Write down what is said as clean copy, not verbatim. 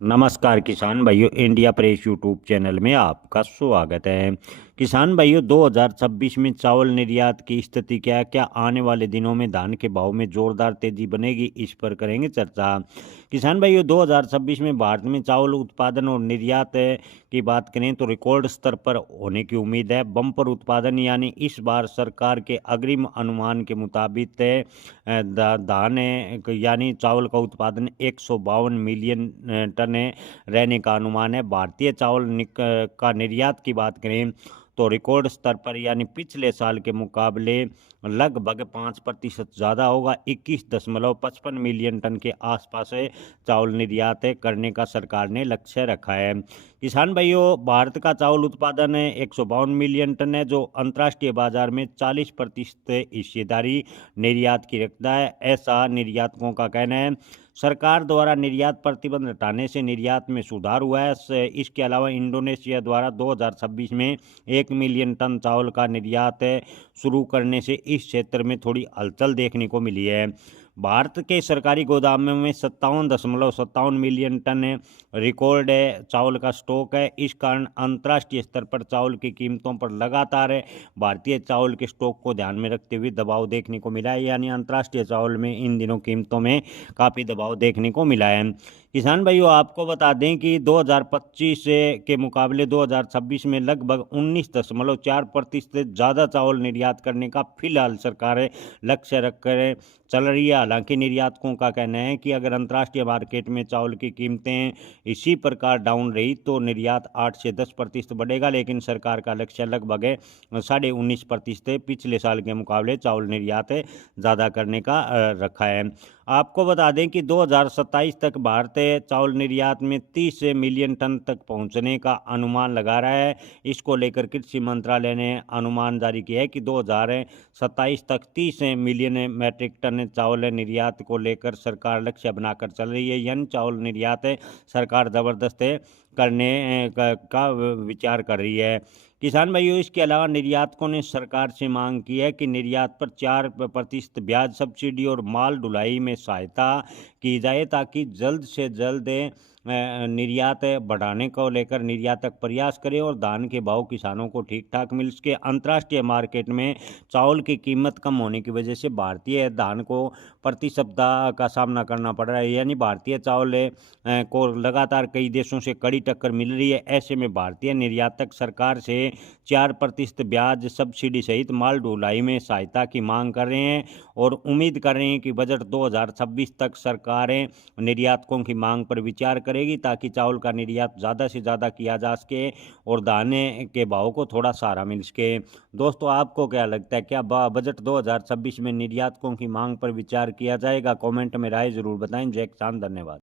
नमस्कार किसान भाइयों, इंडिया प्रेस यूट्यूब चैनल में आपका स्वागत है। किसान भाइयों, 2026 में चावल निर्यात की स्थिति क्या है? क्या आने वाले दिनों में धान के भाव में जोरदार तेजी बनेगी? इस पर करेंगे चर्चा। किसान भाइयों, 2026 में भारत में चावल उत्पादन और निर्यात की बात करें तो रिकॉर्ड स्तर पर होने की उम्मीद है। बम्पर उत्पादन यानी इस बार सरकार के अग्रिम अनुमान के मुताबिक धान यानी चावल का उत्पादन 152 मिलियन टन रहने का अनुमान है। भारतीय चावल का निर्यात की बात करें तो रिकॉर्ड स्तर पर यानी पिछले साल के मुकाबले लगभग 5% ज़्यादा होगा। 21.55 मिलियन टन के आसपास चावल निर्यात करने का सरकार ने लक्ष्य रखा है। किसान भाइयों, भारत का चावल उत्पादन 152 मिलियन टन है, जो अंतर्राष्ट्रीय बाजार में 40% हिस्सेदारी निर्यात की रखता है, ऐसा निर्यातकों का कहना है। सरकार द्वारा निर्यात प्रतिबंध हटाने से निर्यात में सुधार हुआ है। इसके अलावा इंडोनेशिया द्वारा 2026 में 1 मिलियन टन चावल का निर्यात शुरू करने से इस क्षेत्र में थोड़ी हलचल देखने को मिली है। भारत के सरकारी गोदामों में 57.57 मिलियन टन रिकॉर्ड चावल का स्टॉक है। इस कारण अंतर्राष्ट्रीय स्तर पर चावल की कीमतों पर लगातार भारतीय चावल के स्टॉक को ध्यान में रखते हुए दबाव देखने को मिला है, यानी अंतर्राष्ट्रीय चावल में इन दिनों कीमतों में काफ़ी दबाव देखने को मिला है। किसान भाइयों, आपको बता दें कि 2025 के मुकाबले 2026 में लगभग 19.4% ज़्यादा चावल निर्यात करने का फिलहाल सरकार लक्ष्य रखकर चल रही है। हालांकि निर्यातकों का कहना है कि अगर अंतर्राष्ट्रीय मार्केट में चावल की कीमतें इसी प्रकार डाउन रही तो निर्यात 8 से 10% बढ़ेगा, लेकिन सरकार का लक्ष्य लगभग 19.5% पिछले साल के मुकाबले चावल निर्यात ज़्यादा करने का रखा है। आपको बता दें कि 2027 तक भारत चावल निर्यात में 30 मिलियन टन तक पहुंचने का अनुमान लगा रहा है। इसको लेकर कृषि मंत्रालय ने अनुमान जारी किया है कि 2027 तक 30 मिलियन मैट्रिक टन चावल निर्यात को लेकर सरकार लक्ष्य बनाकर चल रही है। यानी चावल निर्यात सरकार ज़बरदस्त करने का विचार कर रही है। किसान भाइयों, इसके अलावा निर्यातकों ने सरकार से मांग की है कि निर्यात पर 4% ब्याज सब्सिडी और माल ढुलाई में सहायता की जाए, ताकि जल्द से जल्द निर्यात बढ़ाने को लेकर निर्यातक प्रयास करें और धान के भाव किसानों को ठीक ठाक मिल सके। अंतर्राष्ट्रीय मार्केट में चावल की कीमत कम होने की वजह से भारतीय धान को प्रति सप्ताह का सामना करना पड़ रहा है, यानी भारतीय चावल को लगातार कई देशों से कड़ी टक्कर मिल रही है। ऐसे में भारतीय निर्यातक सरकार से 4% ब्याज सब्सिडी सहित माल ढुलाई में सहायता की मांग कर रहे हैं और उम्मीद कर रहे हैं कि बजट 2026 तक सरकारें निर्यातकों की मांग पर विचार करेगी, ताकि चावल का निर्यात ज़्यादा से ज़्यादा किया जा सके और दाने के भाव को थोड़ा सहारा मिल सके। दोस्तों, आपको क्या लगता है, क्या बजट 2026 में निर्यातकों की मांग पर विचार किया जाएगा? कमेंट में राय ज़रूर बताएं। जय किसान, धन्यवाद।